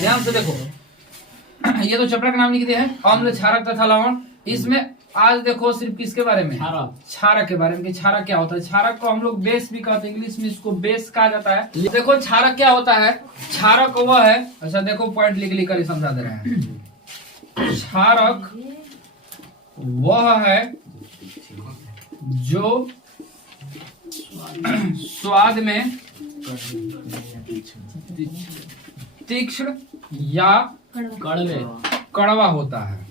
ध्यान से देखो, ये तो चैप्टर का नाम लिख दिया है, अम्ल, क्षारक तथा लवण। इसमें आज देखो सिर्फ किसके बारे में, क्षारक के बारे में कि क्षारक क्या होता है। क्षारक को हम लोग बेस भी कहते हैं, इंग्लिश में इसको बेस कहा जाता है। देखो क्षारक क्या होता है, क्षारक वह है, अच्छा देखो पॉइंट लिख कर समझा दे रहे हैं। क्षारक वह है जो स्वाद में तीक्ष्ण या कड़वा होता है,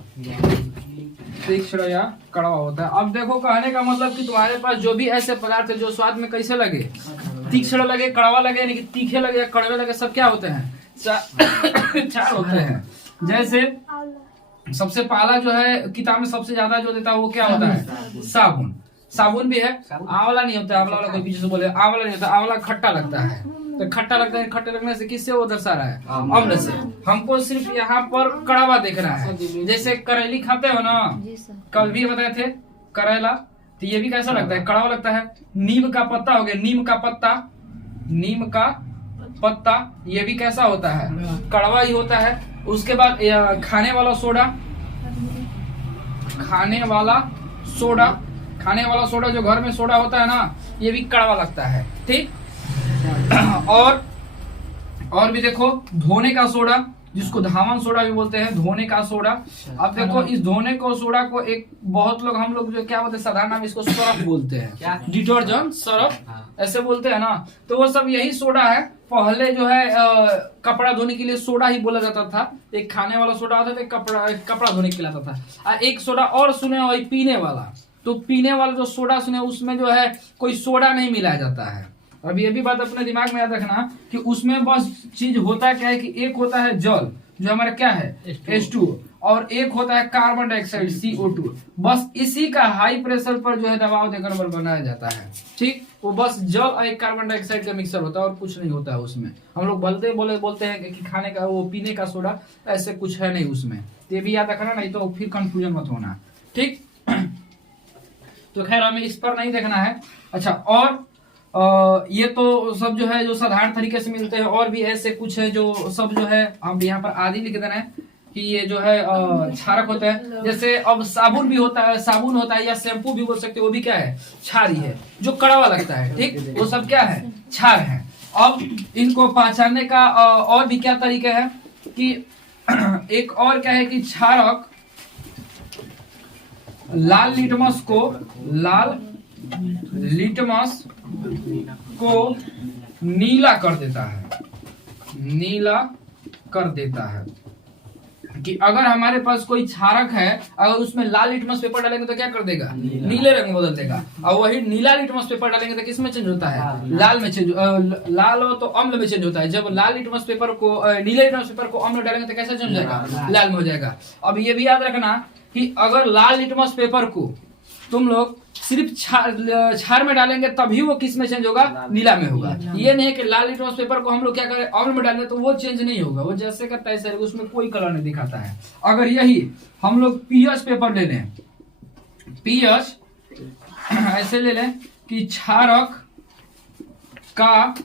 तीक्ष्ण या कड़वा होता है। अब देखो कहने का मतलब कि तुम्हारे पास जो भी ऐसे पदार्थ है जो स्वाद में कैसे लगे, तीक्ष्ण लगे, कड़वा लगे, यानी कि तीखे लगे या कड़वे लगे, सब क्या होते हैं, चार होते हैं। जैसे सबसे पहला जो है किताब में सबसे ज्यादा जो देता है वो क्या होता है, साबुन। साबुन भी है, आंवला नहीं होता है, आंवला वाला कोई पीछे से बोले आंवला नहीं होता, आंवला खट्टा लगता है, तो खट्टा लगता है, खट्टे लगने से किससे वो दर्शा रहा है, अम्ल से। हमको सिर्फ यहाँ पर कड़वा देखना है। जैसे करेली खाते हो ना, कल भी बताए थे करेला, तो ये भी कैसा लगता है, कड़वा लगता है। नीम का पत्ता हो गया, नीम का पत्ता, नीम का पत्ता ये भी कैसा होता है, कड़वा ही होता है। उसके बाद खाने वाला सोडा, खाने वाला सोडा जो घर में सोडा होता है ना, ये भी कड़वा लगता है, ठीक। और भी देखो धोने का सोडा, जिसको धावन सोडा भी बोलते हैं, धोने का सोडा। अब देखो इस धोने को सोडा को एक बहुत लोग, हम लोग जो क्या बोलते हैं साधारण नाम, इसको सर्फ बोलते हैं, डिटर्जेंट सर्फ ऐसे बोलते हैं ना, तो वो सब यही सोडा है। पहले जो है कपड़ा धोने के लिए सोडा ही बोला जाता था, एक खाने वाला सोडा आता था, एक कपड़ा धोने के लिए आता था। एक सोडा और सुने हो, पीने वाला, तो पीने वाला जो सोडा सुने उसमें जो है कोई सोडा नहीं मिलाया जाता है। अब ये भी बात अपने दिमाग में याद रखना कि उसमें बस चीज होता क्या है कि एक होता है जल जो हमारा क्या है H2, और एक होता है कार्बन डाइऑक्साइड CO2। बस इसी का हाई प्रेशर पर जो है दबाव देकर बनाया जाता है, ठीक। वो बस जल और एक कार्बन डाइऑक्साइड का मिक्सर होता है और कुछ नहीं होता है उसमें। हम लोग बोलते हैं कि खाने का वो पीने का सोडा, ऐसे कुछ है नहीं उसमें। ये भी याद रखना, नहीं तो फिर कंफ्यूजन मत होना, ठीक। तो खैर हमें इस पर नहीं देखना है। अच्छा, और ये तो सब जो है जो साधारण तरीके से मिलते हैं, और भी ऐसे कुछ है जो सब जो है हम यहाँ पर आदि लिख देना है कि ये जो है क्षारक होता है। जैसे अब साबुन भी होता है, साबुन होता है, या शैम्पू भी बोल सकते हैं, वो भी क्या है, क्षार ही है, जो कड़वा लगता है, ठीक। वो सब क्या है, क्षार है। अब इनको पहचानने का और भी क्या तरीके हैं कि एक और क्या है कि क्षारक लाल लिटमस को नीला कर देता है, कि अगर हमारे पास कोई क्षारक है, अगर उसमें लाल लिटमस पेपर डालेंगे तो क्या कर देगा, नीले रंग में बदल देगा। और वही नीला लिटमस पेपर डालेंगे तो किस में चेंज होता है, लाल में चेंज, लाल हो तो अम्ल में चेंज होता है। जब लाल लिटमस पेपर को नीले लिटमस पेपर को अम्ल डालेंगे तो कैसा चेंज हो जाएगा, लाल में हो जाएगा। अब ये भी याद रखना कि अगर लाल लिटमस पेपर को तुम लोग सिर्फ क्षार में डालेंगे तभी वो किस में चेंज होगा, नीला में होगा। ये नहीं कि लाल लिटमस पेपर को हम लोग क्या करें, अम्ल में डालेंगे तो वो चेंज नहीं होगा, वो जैसे का तैसे रहेगा, उसमें कोई कलर नहीं दिखाता है। अगर यही हम लोग पीएच पेपर ले लें, पीएच ऐसे ले लें कि क्षारक का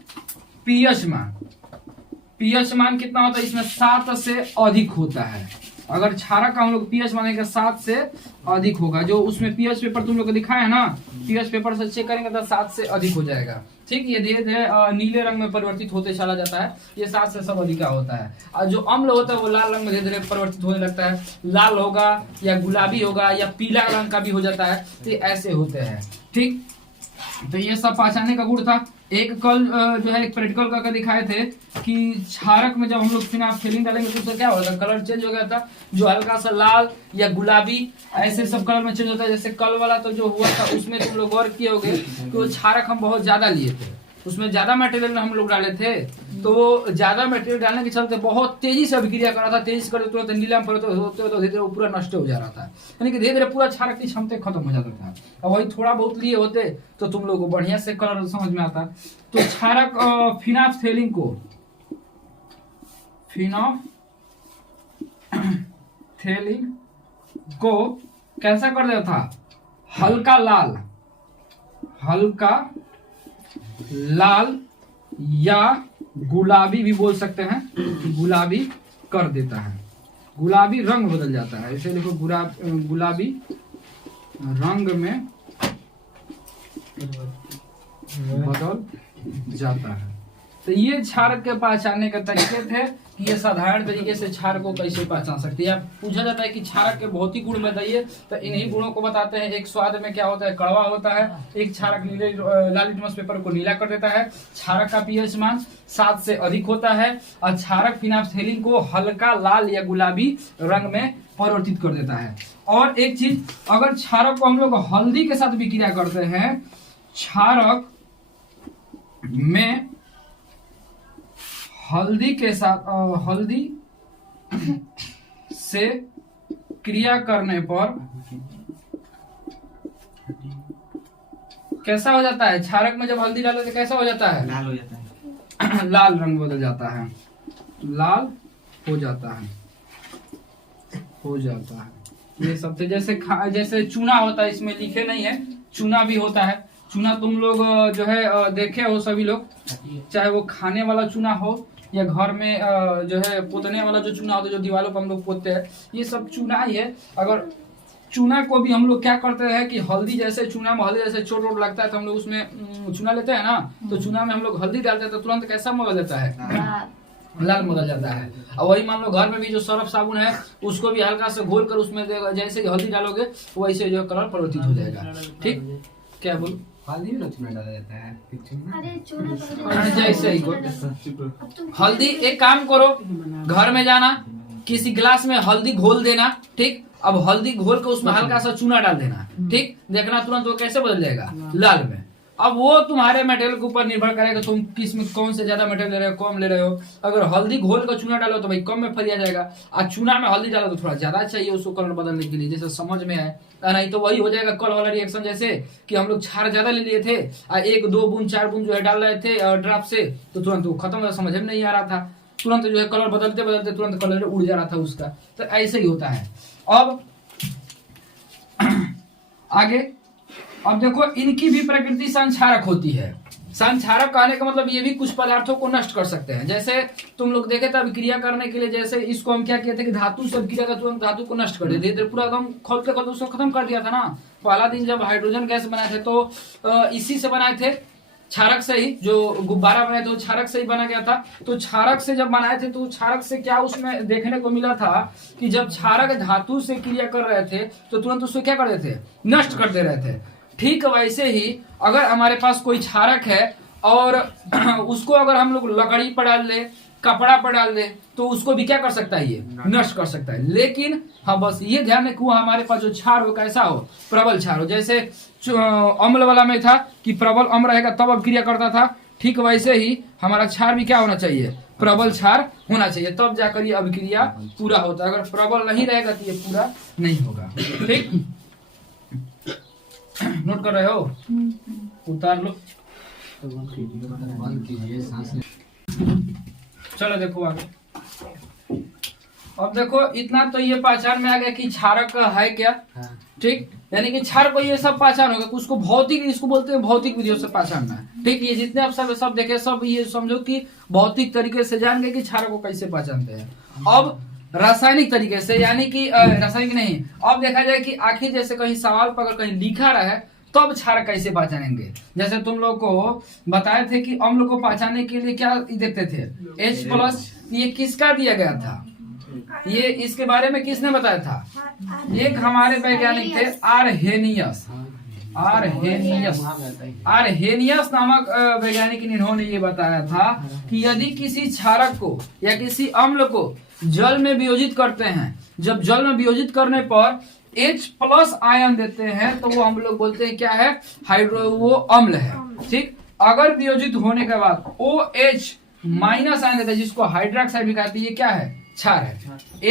पीएच मान कितना होता है, इसमें 7 से अधिक होता है। अगर क्षारक का हम लोग पीएच मानेंगे 7 से अधिक होगा, जो उसमें पीएच पेपर तुम लोग को दिखाया है ना, पीएच पेपर से चेक करेंगे तो 7 से अधिक हो जाएगा, ठीक। ये धीरे धीरे नीले रंग में परिवर्तित होते चला जाता है, ये 7 से सब अधिक होता है। और जो अम्ल होता है वो लाल रंग में धीरे धीरे परिवर्तित होने लगता है, लाल होगा या गुलाबी होगा या पीला रंग का भी हो जाता है, तो ऐसे होते हैं, ठीक। तो ये सब पहचानने का गुण था। एक कल जो है एक प्रैक्टिकल करके दिखाए थे कि क्षारक में जब हम लोग फिनाइल डालेंगे तो उसका क्या होगा, कलर चेंज हो गया था, जो हल्का सा लाल या गुलाबी ऐसे सब कलर में चेंज होता है। जैसे कल वाला तो जो हुआ था उसमें तुम लोग गौर किए होंगे कि वो क्षारक हम बहुत ज्यादा लिए थे, उसमें ज्यादा मटेरियल हम लोग डाले थे, तो वो ज्यादा मटेरियल डालने के चलते बहुत तेजी से अभिक्रिया कर रहा था, तेजी से तुरंत नीला में होते तो धीरे पूरा नष्ट हो जा रहा था, यानी कि धीरे धीरे पूरा क्षारक की क्षमता खत्म हो जाता था। और वही थोड़ा बहुत लिए होते तो तुम लोग को बढ़िया से कलर समझ में आता। तो क्षारक फिनाफ्थेलिन को कैसा कर देता था, हल्का लाल या गुलाबी भी बोल सकते हैं, गुलाबी कर देता है, गुलाबी रंग बदल जाता है। इसे लिखो गुलाबी रंग में बदल जाता है। तो ये क्षारक के पहचानने के तरीके थे कि ये साधारण तरीके से क्षारक को कैसे पहचान सकते हैं। पूछा जाता है कि क्षारक के भौतिक गुण बताइए, तो इन्हीं गुणों को बताते हैं। एक स्वाद में क्या होता है, कड़वा होता है। एक क्षारक लाल लिटमस पेपर को नीला कर देता है। क्षारक का पीएच मान 7 से अधिक होता है। और क्षारक फिनाप्थेलिन को हल्का लाल या गुलाबी रंग में परिवर्तित कर देता है। और एक चीज, अगर क्षारक को हम लोग हल्दी के साथ विक्रिया करते हैं, क्षारक में हल्दी के साथ हल्दी से क्रिया करने पर कैसा हो जाता है, क्षारक में जब हल्दी डालते तो कैसा हो जाता है, लाल हो जाता है, लाल रंग बदल जाता है, लाल हो जाता है, हो जाता है। ये सब थे। जैसे चूना होता है, इसमें लिखे नहीं है, चूना भी होता है। चूना तुम लोग जो है देखे हो सभी लोग, चाहे वो खाने वाला चूना हो या घर में जो है पोतने वाला जो चूना होता है, जो दीवारों पर हम लोग पोतते हैं, ये सब चूना ही है। अगर चूना को भी हम लोग क्या करते हैं कि हल्दी जैसे चूना में हल्दी जैसे चोट लगता है तो हम लोग उसमें चूना लेते हैं ना, तो चूना में हम लोग हल्दी डालते हैं तो तुरंत कैसा बदल जाता है, लाल बदल जाता है। और वही मान लो घर में भी जो सर्फ साबुन है उसको भी हल्का से घोल कर उसमें जैसे ही हल्दी डालोगे वैसे जो कलर परिवर्तित हो जाएगा। ठीक, क्या बोल, हल्दी में चूना डाला जाता है, अरे चूना जैसे ही हल्दी, एक काम करो, घर में जाना, किसी गिलास में हल्दी घोल देना। ठीक, अब हल्दी घोल के उसमें हल्का सा चूना डाल देना। ठीक, देखना तुरंत वो कैसे बदल जाएगा, लाल में। अब वो तुम्हारे मटेरियल के ऊपर निर्भर करेगा, तुम किस में कौन से ज्यादा मटेरियल ले रहे हो, कम ले रहे हो। अगर हल्दी घोल कर चूना डालो तो भाई कम में फरिया जाएगा, और चूना में हल्दी डालो तो थोड़ा ज्यादा चाहिए उसको कलर बदलने के लिए, जैसे समझ में आए। नहीं तो वही हो जाएगा कल वाला रिएक्शन, जैसे कि हम लोग क्षार ज्यादा ले लिए थे और 1, 2 बूंद 4 बूंद जो है डाल रहे थे ड्राप से, तो तुरंत वो खत्म, समझ में नहीं आ रहा था, तुरंत जो है कलर बदलते बदलते तुरंत कलर उड़ जा रहा था उसका। तो ऐसे ही होता है। अब आगे, अब देखो इनकी भी प्रकृति संक्षारक होती है। संक्षारक कहने का मतलब ये भी कुछ पदार्थों को नष्ट कर सकते हैं। जैसे तुम लोग देखे थे अभिक्रिया करने के लिए, जैसे इसको हम क्या किए थे कि धातु से अभिक्रिया का तुरंत धातु को नष्ट कर देते थे, पूरा एकदम खोलते खोलते उसको खत्म कर दिया था ना। पहला दिन जब हाइड्रोजन गैस बनाए थे तो इसी से बनाए थे, क्षारक से ही, जो गुब्बारा बनाए थे वो क्षारक से ही बना गया था। तो क्षारक से जब बनाए थे तो क्षारक से क्या उसमें देखने को मिला था कि जब क्षारक धातु से क्रिया कर रहे थे तो तुरंत उसको क्या कर रहे थे, नष्ट कर दे रहे थे। ठीक वैसे ही अगर हमारे पास कोई क्षारक है और उसको अगर हम लोग लकड़ी पर डाल दे, कपड़ा पर डाल दे, तो उसको भी क्या कर सकता है, ये नष्ट कर सकता है। लेकिन हाँ बस ये ध्यान रखो, हमारे पास जो क्षार हो कैसा हो, प्रबल क्षार हो। जैसे अम्ल वाला में था कि प्रबल अम्ल रहेगा तब अभिक्रिया करता था, ठीक वैसे ही हमारा क्षार भी क्या होना चाहिए, प्रबल क्षार होना चाहिए, तब जाकर ये अभिक्रिया पूरा होता है। अगर प्रबल नहीं रहेगा तो ये पूरा नहीं होगा। ठीक, नोट कर रहे हो, उतार लो। चलो देखो आगे। अब देखो इतना तो ये पहचान में आ गया कि क्षारक है क्या। ठीक, यानी कि क्षार को ये सब पहचान होगा, उसको भौतिक, इसको बोलते हैं भौतिक विधियों से पहचानना है। ठीक, ये जितने आप सब देखे सब ये समझो कि भौतिक तरीके से जान गए कि क्षार को कैसे पहचानते हैं। अब रासायनिक तरीके से, यानी कि रासायनिक नहीं, अब देखा जाए कि आखिर जैसे कहीं सवाल पर अगर कहीं लिखा रहे तब क्षारक कैसे पहचानेंगे। जैसे तुम लोग को बताए थे कि अम्ल को पहचानने के लिए क्या देखते थे, H+। ये किसका दिया गया था, ये इसके बारे में किसने बताया था, एक हमारे वैज्ञानिक थे आरहेनियस। आरहेनियस नामक वैज्ञानिक, इन्होंने ये बताया था कि यदि किसी क्षारक को या किसी अम्ल को जल में वियोजित करते हैं, जब जल में वियोजित करने पर H+ आयन देते हैं तो वो हम लोग बोलते हैं क्या है, वो अम्ल है। ठीक, अगर वियोजित होने के बाद OH- आयन देते हैं जिसको हाइड्रोक्साइड भी कहते हैं, ये क्या है, क्षार है।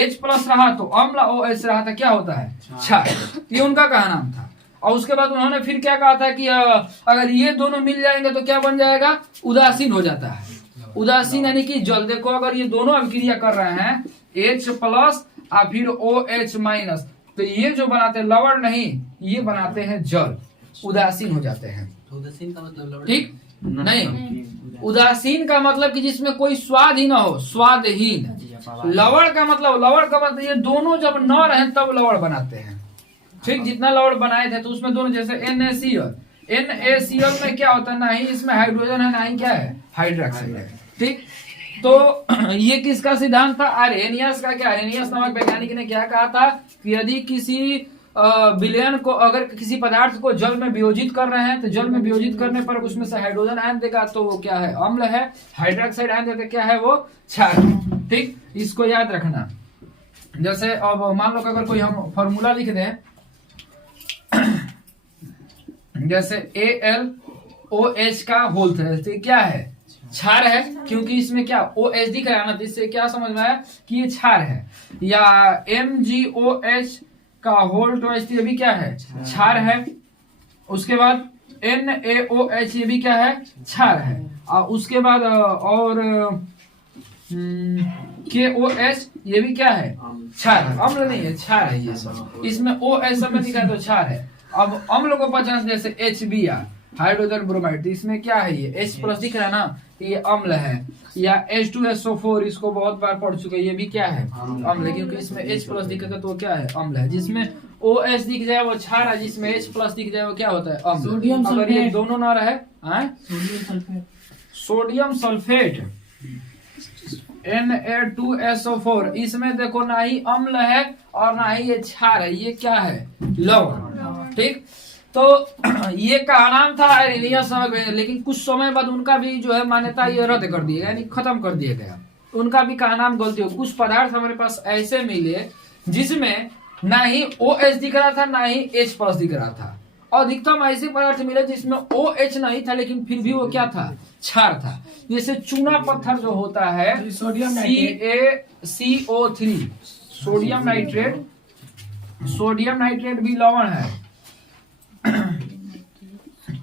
H+ रहा तो अम्ल, OH रहा था क्या होता है, क्षार। ये उनका कहा नाम था। और उसके बाद उन्होंने फिर क्या कहा था कि अगर ये दोनों मिल जाएंगे तो क्या बन जाएगा, उदासीन हो जाता है। उदासीन यानी कि जल। देखो अगर ये दोनों अभिक्रिया कर रहे हैं H+ और फिर OH-, तो ये जो बनाते हैं लवण नहीं, ये बनाते हैं जल, उदासीन हो जाते हैं। उदासीन का मतलब ठीक नहीं, उदासीन का मतलब कि जिसमें कोई स्वाद ही ना हो, स्वादहीन। लवण का मतलब ये दोनों जब न रहे तब लवण बनाते हैं। ठीक, जितना लवण बनाए थे तो उसमें दोनों, जैसे NaCl में क्या होता है, ना ही इसमें हाइड्रोजन है ना ही क्या है हाइड्रोक्साइड है। ठीक, तो ये किसका सिद्धांत था, आर्हेनियस का। क्या आर्हेनियस नामक वैज्ञानिक ने क्या कहा था कि यदि किसी विलयन को, अगर किसी पदार्थ को जल में वियोजित कर रहे हैं तो जल में वियोजित करने पर उसमें से हाइड्रोजन आयन देगा तो वो क्या है अम्ल है, हाइड्रोक्साइड आयन देगा क्या है वो क्षार है। ठीक, इसको याद रखना। जैसे अब मान लो कि अगर कोई हम फॉर्मूला लिख दें, जैसे AlOH का होल थ्री, क्या है क्षार है, क्योंकि इसमें क्या OH दिख रहा है ना, तो इससे क्या समझ में आया कि ये क्षार है। या MgOH का होल ट्वाइस, ये भी क्या है क्षार है। उसके बाद NaOH, ये भी क्या है क्षार है। और उसके बाद और KOH, ये भी क्या है क्षार है, अम्ल नहीं है क्षार है ये सब। इसमें OH सब में दिखा है तो क्षार है। अब अम्ल को पहचान, जैसे HBr हाइड्रोजन ब्रोमाइड, इसमें क्या है ये H प्लस दिख रहा है ना, ये अम्ल है। या H2SO4, इसको बहुत बार पढ़ चुके, ये भी क्या है अम्ल है, क्योंकि इसमें H प्लस दिखेगा तो क्या है अम्ल है। जिसमें OH दिख जाए वो क्षार है, जिसमें H प्लस दिख जाए वो क्या होता है अम्ल। अगर ये दोनों ना रहे, सोडियम सल्फेट Na2SO4, इसमें देखो ना ही अम्ल है और ना ही ये क्षार है, ये क्या है लवण। ठीक, तो ये का नाम था आर्हेनियस नामक, लेकिन कुछ समय बाद उनका भी जो है मान्यता ये रद्द कर दिया, यानी खत्म कर दिया गया। उनका भी का नाम गलती हो। कुछ पदार्थ हमारे पास ऐसे मिले जिसमें ना ही OH दिख रहा था ना ही H प्लस दिख रहा था। अधिकतम ऐसे पदार्थ मिले जिसमें OH नहीं था लेकिन फिर भी वो क्या था क्षार था। जैसे चूना पत्थर जो होता है CaCO3, सोडियम नाइट्रेट भी लवण है।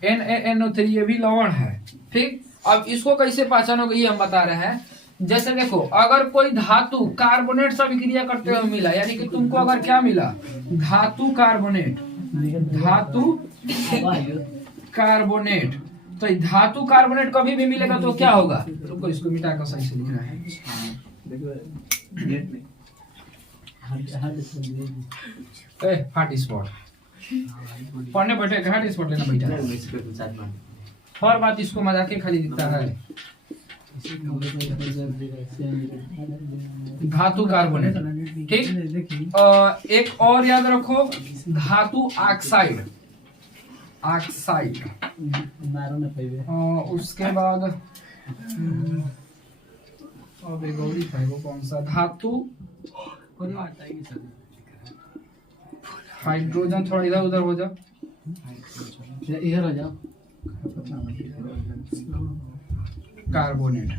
NaNO3, ये भी लवण है। ठीक, अब इसको कैसे पहचानोगे ये हम बता रहे हैं। जैसे देखो, अगर कोई धातु कार्बोनेट से अभिक्रिया करते हुए मिला, यानी कि तुमको अगर क्या मिला धातु कार्बोनेट, तो धातु कार्बोनेट कभी भी मिलेगा तो क्या होगा, रुको इसको मिटा कर सही से लिखना है। हॉट स्पॉट पढ़ने बैठे, हॉट स्पॉट लेना बैठा, हर बात इसको मजाक के खाली दिखता है। धातु कार्बोनेट, ठीक। एक और याद रखो, धातु ऑक्साइड, उसके बाद वो कौन सा धातु, हाइड्रोजन, थोड़ा इधर उधर हो जाओ, इधर हो जाओ, कार्बोनेट।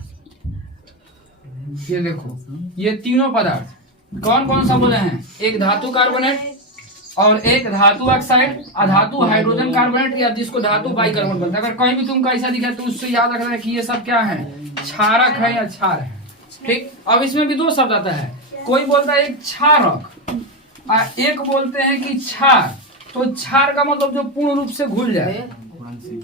ये देखो, ये तीनों पदार्थ कौन कौन सा बोले हैं, एक धातु कार्बोनेट और एक धातु ऑक्साइड, धातु हाइड्रोजन कार्बोनेट, या जिसको धातु बाइकार्बोनेट बोलते हैं। अगर कहीं भी तुमको ऐसा दिखा तो उससे याद रखना है कि ये सब क्या है, क्षारक है या क्षार है। ठीक, अब इसमें भी दो शब्द आता है, कोई बोलता है एक क्षारक, एक बोलते हैं कि क्षार। तो क्षार का मतलब जो पूर्ण रूप से घुल जाए,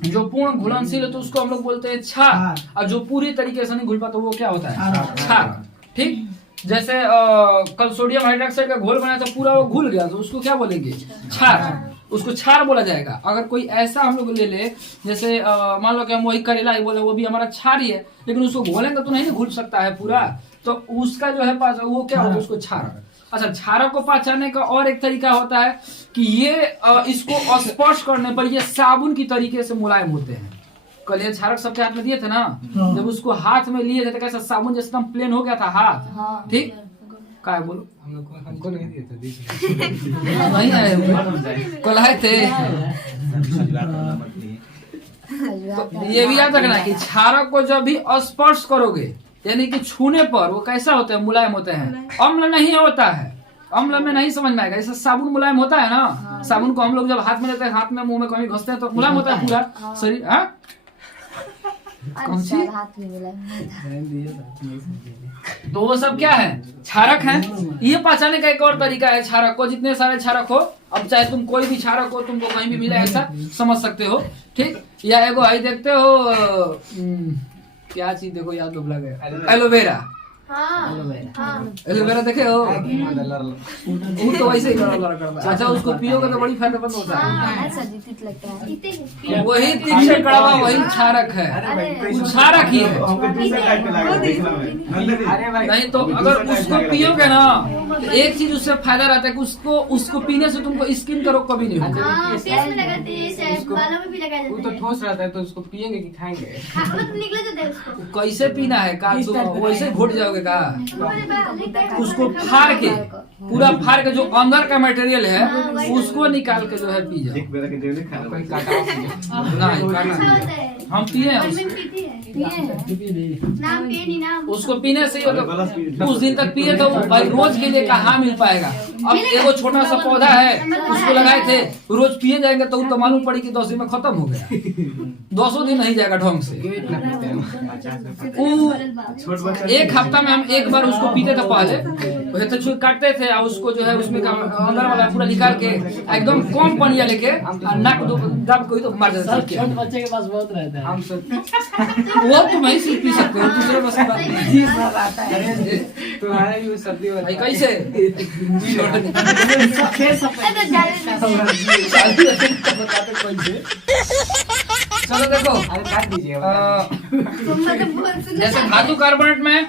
जो पूर्ण घुलनशील है तो उसको हम लोग बोलते हैं क्षार, और जो पूरी तरीके से नहीं घुल पाता तो वो क्या होता है क्षार। ठीक, जैसे कल सोडियम हाइड्रोक्साइड का घोल बनाया तो पूरा वो घुल गया तो उसको क्या बोलेंगे क्षार, उसको क्षार बोला जाएगा। अगर कोई ऐसा हम लोग ले ले, जैसे मान लो कि हम वही करेला ही बोले, वो भी हमारा क्षार ही है, लेकिन उसको घोलेंगे तो नहीं घुल सकता है पूरा, तो उसका जो है वो क्या होगा, उसको क्षार। अच्छा, क्षारक को पहचानने का और एक तरीका होता है कि ये इसको स्पर्श करने पर ये साबुन की तरीके से मुलायम होते हैं। कल ये क्षारक सबके हाथ में दिए थे ना, जब उसको हाथ में लिए थे तो कैसा साबुन जैसा प्लेन हो गया था हाथ। ठीक, क्या बोलो, हमको नहीं दिए थे, नहीं आए कल आए थे। तो ये भी याद रखना कि क्षारक को जब भी स्पर्श करोगे यानी कि छूने पर वो कैसा होते हैं, मुलायम होते हैं, अम्ल नहीं होता है। अम्ल में नहीं समझ में आएगा, जैसे साबुन मुलायम होता है ना, साबुन को हम लोग जब हाथ में लेते हैं, हाथ में मुंह में कहीं घुसते हैं तो मुलायम होता है पूरा शरीर। तो वो सब क्या है, क्षारक है। ये पहचानने का एक और तरीका है क्षारक को, जितने सारे क्षारक हो, अब चाहे तुम कोई भी क्षारक हो, तुमको कहीं भी मिला ऐसा समझ सकते हो। ठीक, या एगो आई देखते हो क्या चीज, देखो याद दुबला गया, एलोवेरा। हाँ हाँ एलोवेरा देखे हो वो तो वैसे ही लड़ा करता है। अच्छा उसको पियोगे तो बड़ी फायदेमंद होता है। ऐसा जी तीत लगता है पीते हैं। वही तीन से कड़वा वही क्षारक है, वो क्षारक ही है। अरे भाई नहीं तो अगर उसको पियोगे ना तो एक चीज उससे फायदा रहता है कि उसको पीने से तुमको स्किन का रोग कभी नहीं होगा। हाँ फेस में लगाते हैं, शायद बालों में भी लगाया वो जाता तो है। ठोस रहता है तो उसको पिएंगे कि खाएंगे? हाँ, वो तो निकले तो दे उसको। कैसे पीना है का तुम वैसे घुट जाओगे का? तुम्हारे बाल लेके आए। उसको फाड़ के पूरा फाड़ के जो अंदर का मटेरियल है उसको निकाल के जो है पी जाओ। कोई काटा नहीं अच्छा खाना होता है। हम पिए हैं मन में पीती है। नाम के नहीं नाम। उसको पीने से ही तो कुछ दिन तक पिए तो भाई रोज के लिए कहाँ मिल पाएगा। अब एगो छोटा सा पौधा है उसको लगाए थे, रोज पिए जाएंगे तो तो मालूम पड़ी कि 10 दिन में खत्म हो गया। 200 दिन नहीं जाएगा ढंग से। इतना पीते हैं। वो एक हफ्ता में हम एक बार उसको पीते थे पहले, वैसे तो छुई काटते थे और उसको जो है उसमें का अंदर वाला पूरा निकाल के एकदम कम पनिया लेके और नाक दब कोई तो मार देता था। छोटे बच्चे के पास बहुत रहता है। हम सब वो तो नहीं सिर्फ पी सकते हो, दूसरे बस की बात नहीं। तुम्हारा भी वो सर्दी वाला भाई कैसे अरे जाने चलो देखो अरे काट दीजिए जैसे धातु कार्बोनेट में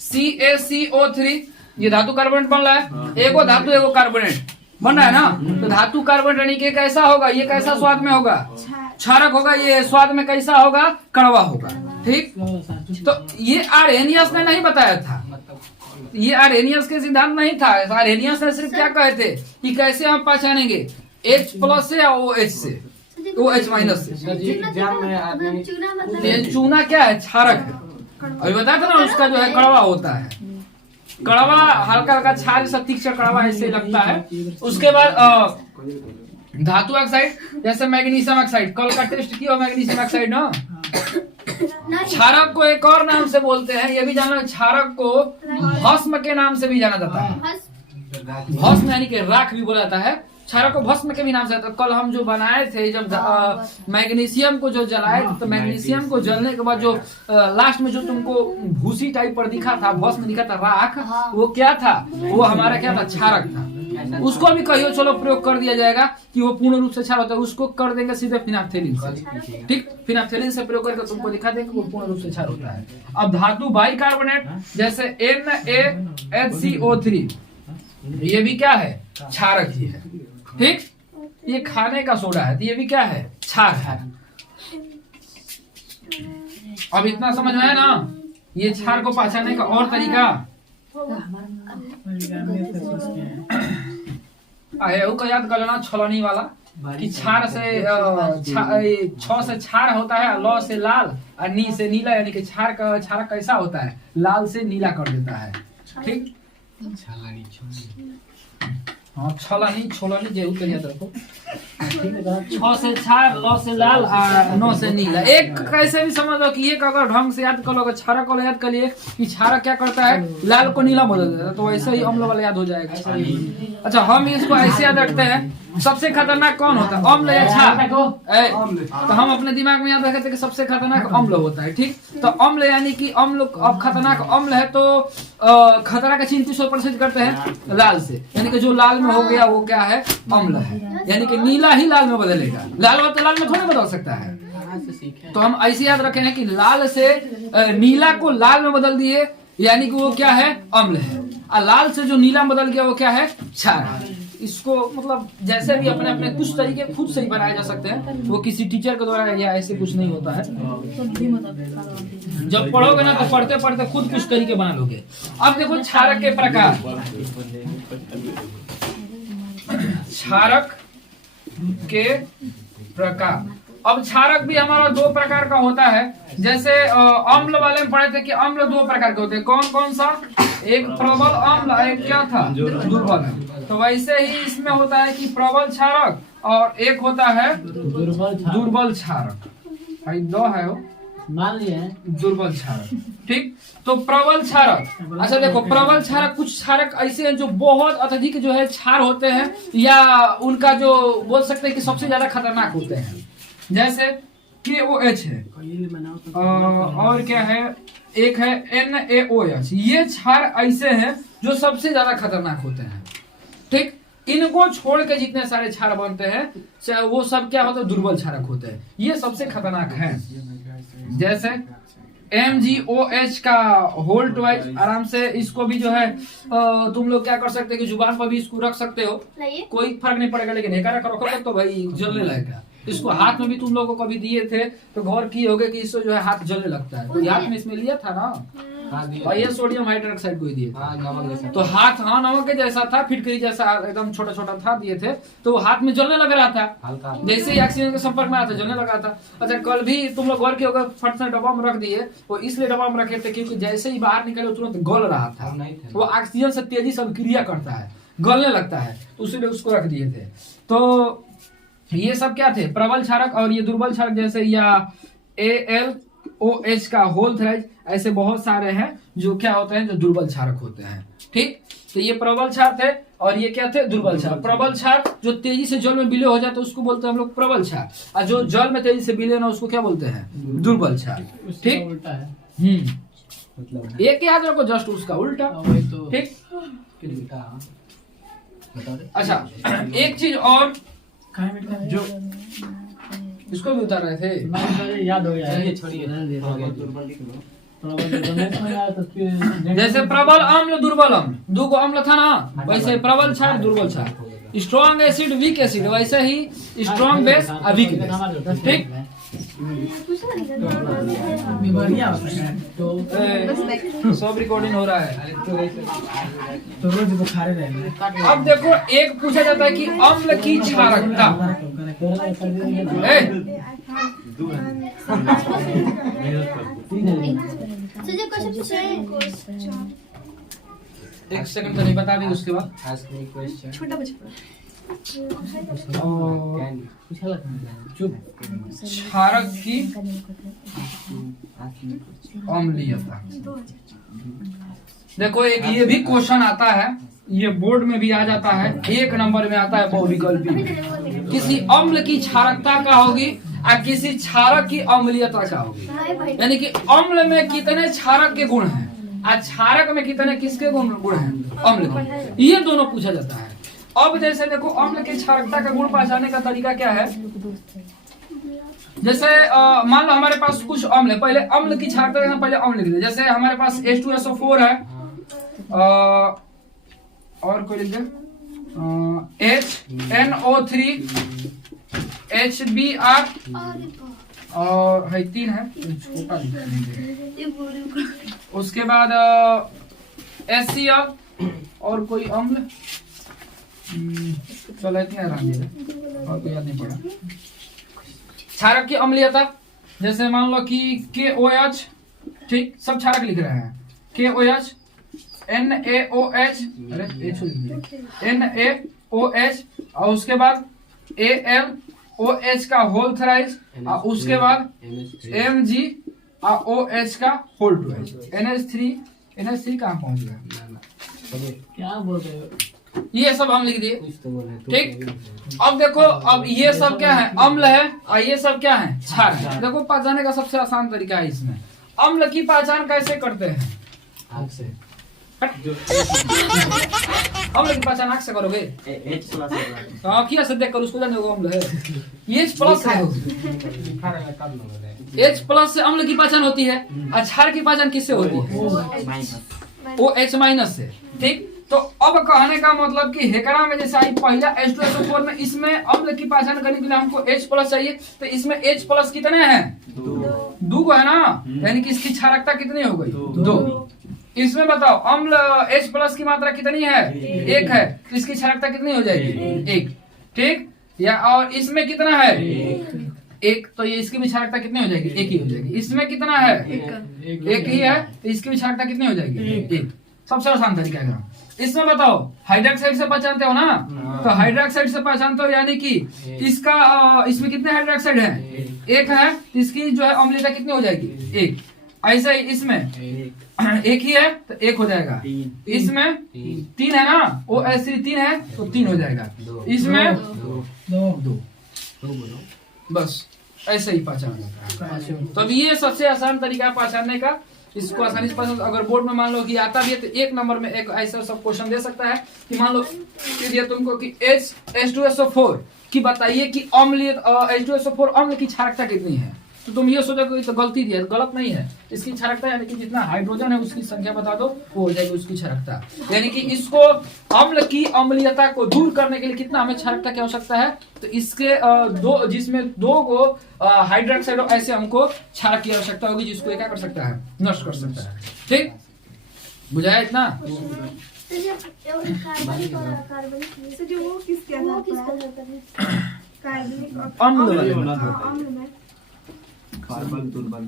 CaCO3 ये धातु कार्बोनेट बन रहा है। एगो धातु एगो कार्बोनेट बन रहा है ना, तो धातु कार्बोनेट यानी कि कैसा होगा, ये कैसा स्वाद में होगा, क्षारक होगा, ये स्वाद में कैसा होगा, कड़वा होगा। ठीक, तो ये आर्हेनियस ने नहीं बताया था, ये आर्हेनियस के सिद्धांत नहीं था। आर्हेनियस ने सिर्फ क्या कहे थे कि कैसे हम पहचानेंगे H+ से या OH से, OH- से। एग्जाम में आदमी चूना मतलब ये चूना क्या है, क्षारक है। अभी बताया था ना उसका जो है कड़वा होता है, कड़वा हल्का हल्का छाल सा तीक्ष्ण कड़वा ऐसे लगता है। उसके बाद धातु ऑक्साइड जैसे मैग्नीशियम ऑक्साइड, कल का टेस्ट किया मैग्नीशियम ऑक्साइड ना। क्षारक को एक और नाम से बोलते हैं, ये भी जाना, क्षारक को भस्म के नाम से भी जाना जाता है। भस्म यानी कि राख भी बोला जाता है, क्षारक को भस्म के भी नाम से। तो कल हम जो बनाए थे जब मैग्नीशियम को जो जलाए थे, तो मैग्नीशियम को जलने के बाद जो लास्ट में जो तुमको भूसी टाइप पर दिखा था, भस्म दिखा था, राख, वो क्या था, वो हमारा क्या था, क्षारक था। उसको भी कहियो चलो प्रयोग कर दिया जाएगा कि वो पूर्ण रूप से क्षार होता है, उसको कर देंगे सीधे फिनाफ्थेलिन से। ठीक, फिनाफ्थेलिन से प्रयोग करके तुमको दिखा देंगे वो पूर्ण रूप से क्षार होता है। अब धातु बाइकार्बोनेट जैसे NaHCO3 ये भी क्या है, क्षारक ही है। ठीक, ये खाने का सोडा है तो ये भी क्या है, क्षार है। अब इतना समझ में आया ना, ये क्षार को पहचानने का और तरीका को याद कर लेना, छलनी वाला कि क्षार से छ से क्षार होता है, ल से लाल और नी से नीला, यानी कि क्षार कैसा होता है, लाल से नीला कर देता है। ठीक, हाँ छलनी छोलनी जरूर कर याद रखो। छ से क्षार, ल से लाल और न से नीला। एक कैसे भी समझ लो कि एक अगर ढंग से याद कर लो, क्षारक को याद कर लिए कि क्षारक क्या करता है, लाल को नीला बदल देता है, तो वैसे ही अम्ल वाला याद हो जाएगा। अच्छा हम इसको ऐसे याद रखते हैं, सबसे खतरनाक कौन होता है, अम्ल या क्षार? तो हम अपने दिमाग में याद रखते हैं कि सबसे खतरनाक अम्ल होता है। ठीक, तो अम्ल यानी कि अम्ल, अब खतरनाक अम्ल है तो खतरा का चिन्ह 300% करते हैं लाल से, यानी कि जो लाल में हो गया वो क्या है, अम्ल है। यानी कि नीला ही लाल में बदलेगा, लाल हो तो लाल में थोड़ा बदल सकता है। तो हम ऐसे याद रखे हैं कि लाल से नीला को लाल में बदल दिए, यानी कि वो क्या है, अम्ल है। और लाल से जो नीला बदल गया वो क्या है, क्षार है। इसको मतलब जैसे भी अपने अपने कुछ तरीके खुद से ही बनाए जा सकते हैं, वो किसी टीचर के द्वारा या ऐसे कुछ नहीं होता है। जब पढ़ोगे ना तो पढ़ते पढ़ते खुद कुछ तरीके बना लोगे। अब देखो क्षारक के प्रकार, क्षारक के प्रकार। अब क्षारक भी हमारा 2 प्रकार का होता है। जैसे अम्ल वाले में पढ़े थे कि अम्ल 2 प्रकार के होते हैं, कौन कौन सा, एक प्रबल अम्ल, एक क्या था, दुर्बल। तो वैसे ही इसमें होता है कि प्रबल क्षारक और एक होता है दुर्बल क्षारक। भाई 2 है वो, मान लिए दुर्बल क्षारक। ठीक, तो प्रबल क्षारक, अच्छा देखो प्रबल क्षारक, कुछ क्षारक ऐसे हैं जो बहुत अत्यधिक जो है क्षार होते हैं, या उनका जो बोल सकते हैं कि सबसे ज्यादा खतरनाक होते हैं। जैसे KOH है और क्या है एक है NaOH। ये क्षार ऐसे हैं जो सबसे ज्यादा खतरनाक होते हैं। ठीक, इनको छोड़ के जितने सारे क्षार बनते हैं वो सब क्या होते हैं, दुर्बल क्षारक होते हैं। ये सबसे खतरनाक है। जैसे MgOH का होल ट्वाइस, आराम से इसको भी जो है तुम लोग क्या कर सकते हैं कि जुबान पर भी इसको रख सकते हो, कोई फर्क नहीं पड़ेगा। लेकिन एक रखोगे तो भाई जलने लगेगा। इसको हाथ में भी तुम लोगों को कभी दिए थे तो गौर किए होगे कि इससे जो है हाथ जलने लगता है। तो हाथ में इसमें लिया था ना, और ये सोडियम हाइड्रोक्साइड को ही दिए थे। तो हाथ नमक के जैसा था, फिटकरी जैसा एकदम छोटा छोटा था, दिए थे तो हाथ में जलने लग रहा था। जैसे ही ऑक्सीजन के संपर्क में आया था जलने लगा था। अच्छा, कल भी तुम लोग गौर किए होगा, फट से डब्बा में रख दिए। वो इसलिए डब्बा में रखे थे क्योंकि जैसे ही बाहर निकले तुरंत गल रहा था। वो ऑक्सीजन से तेजी से अभिक्रिया करता है, गलने लगता है, तो इसीलिए उसको रख दिए थे। तो ये सब क्या थे, प्रबल क्षारक। और ये दुर्बल क्षारक जैसे या AlOH का होल थ्राइज, ऐसे बहुत सारे हैं जो क्या होते हैं, जो दुर्बल क्षारक होते हैं। ठीक, तो ये प्रबल क्षार थे और ये क्या थे, दुर्बल क्षार। प्रबल क्षार जो तेजी से जल में विलय हो जाते हैं उसको बोलते हैं हम लोग प्रबल क्षार, और जो जल में तेजी से विलय ना उसको क्या बोलते हैं, दुर्बल क्षार। ठीक, उल्टा है। मतलब एक याद रखो, जस्ट उसका उल्टा। वही तो। ठीक, अच्छा एक चीज और जो इसको भी उतार रहे थे, मैं याद हो गया। चलिए, छोड़िए। हो गया। जैसे प्रबल अम्ल दुर्बल अम्ल, दो गो अम्ल था ना, वैसे प्रबल क्षार दुर्बल क्षार। स्ट्रॉन्ग एसिड वीक एसिड, वैसे ही स्ट्रॉन्ग बेस और वीक बेस। ठीक, सब रिकॉर्डिंग हो रहा है। तो रोज बुखारे रहेंगे। अब देखो, एक पूछा जाता है कि अम्ल की क्षारकता। एक सेकंड तो नहीं बता दी, उसके बाद छोटा बच्चा चुप। क्षारक की अम्लीयता। देखो, एक ये भी क्वेश्चन आता है, ये बोर्ड में भी आ जाता है, एक नंबर में आता है बहुविकल्पी। किसी अम्ल की क्षारकता का होगी और किसी क्षारक की अम्लीयता का होगी। यानी कि अम्ल में कितने क्षारक के गुण हैं और क्षारक में कितने किसके गुण हैं, अम्ल के। ये दोनों पूछा जाता है। अब जैसे देखो, अम्ल की क्षारकता का गुण पहचानने का तरीका क्या है। जैसे मान लो हमारे पास कुछ अम्ल है, पहले अम्ल की क्षारकता पहले अम्ल लिख दे। जैसे हमारे पास H2SO4 है, और कोई लिख दे HNO3 HBr, और है 3 है, छोटा उसके बाद HCl, और कोई अम्ल चलो इतने आराम से, और कोई याद नहीं पड़ा। क्षारक की अम्लीयता, जैसे मान लो कि KOH, ठीक, सब क्षारक लिख रहे हैं, KOH NaOH, अरे NaOH, और उसके बाद AlOH का होल थ्राइस, और उसके बाद MgOH का होल ट्वाइस, NH3 कहाँ पहुंच गया, क्या बोल रहे हो? ये सब हम लिख दिए। ठीक, अब देखो, अब ये सब क्या है, अम्ल है, और ये सब क्या है, क्षार है। देखो, पहचानने का सबसे आसान तरीका है इसमें। अम्ल की पहचान कैसे करते हैं, आग से। अम्ल की पहचान आँख से करोगे, आँखिया से देख कर उसको जाने होगा अम्ल है। H प्लस है, H प्लस से अम्ल की पहचान होती है, और क्षार की पहचान किससे होती है, OH माइनस से। ठीक, तो अब कहने का मतलब कि हेकरा में जैसे आई पहला H2SO4 में, इसमें अम्ल की पहचान करने के लिए हमको H प्लस चाहिए, तो इसमें H प्लस कितने हैं, 2 है ना, यानी कि इसकी क्षारकता कितनी हो गई, 2। इसमें बताओ, अम्ल H प्लस की मात्रा कितनी है, 1 है, तो इसकी क्षारकता कितनी हो जाएगी, 1। ठीक, या और इसमें कितना है, 1, तो ये इसकी भी क्षारकता कितनी हो जाएगी, 1 ही हो जाएगी। इसमें कितना है, 1 ही है, तो इसकी भी क्षारकता कितनी हो जाएगी, 1। सबसे आसान तरीका है। इसमें बताओ, हाइड्रोक्साइड से पहचानते हो ना, तो हाइड्रोक्साइड से पहचानते हो, यानी कि इसका इसमें कितने हाइड्रोक्साइड है, 1 है, तो इसकी जो है अम्लीयता कितनी हो जाएगी, 1। ऐसे ही इसमें 1 ही है तो 1 हो जाएगा, इसमें 3 है ना, OH3 3 है तो 3 हो जाएगा, इसमें 2। बस ऐसे ही पहचान जाता है। तो अब ये सबसे आसान तरीका पहचानने का। इसको आसानी से पता, अगर बोर्ड में मान लो कि आता भी है तो एक नंबर में एक ऐसा सब क्वेश्चन दे सकता है कि मान लो कि दिया तुमको कि H2SO4 की बताइए कि अम्ल H2SO4 अम्ल की क्षारकता कितनी है, तो तुम ये सोचोगे तो गलती दिया, गलत नहीं है। इसकी क्षारकता यानी कि जितना हाइड्रोजन है उसकी संख्या बता दो, वो हो जाएगी उसकी क्षारकता। यानी कि इसको अम्ल की अम्लीयता को दूर करने के लिए कितना हमें क्षारकता की आवश्यकता है, तो इसके दो, जिसमें 2 को हाइड्रोक्साइड ऐसे हमको क्षारक की आवश्यकता होगी, जिसको ये क्या कर सकता है, नष्ट कर सकता है। ठीक, बुझाया इतना? कार्बनिक और अकार्बनिक तो जो वो किसके वो आधार किसका पर है? होता है? कार्बनिक और अम्ल वाले हाँ, अम्ल में कार्बन दुर्बल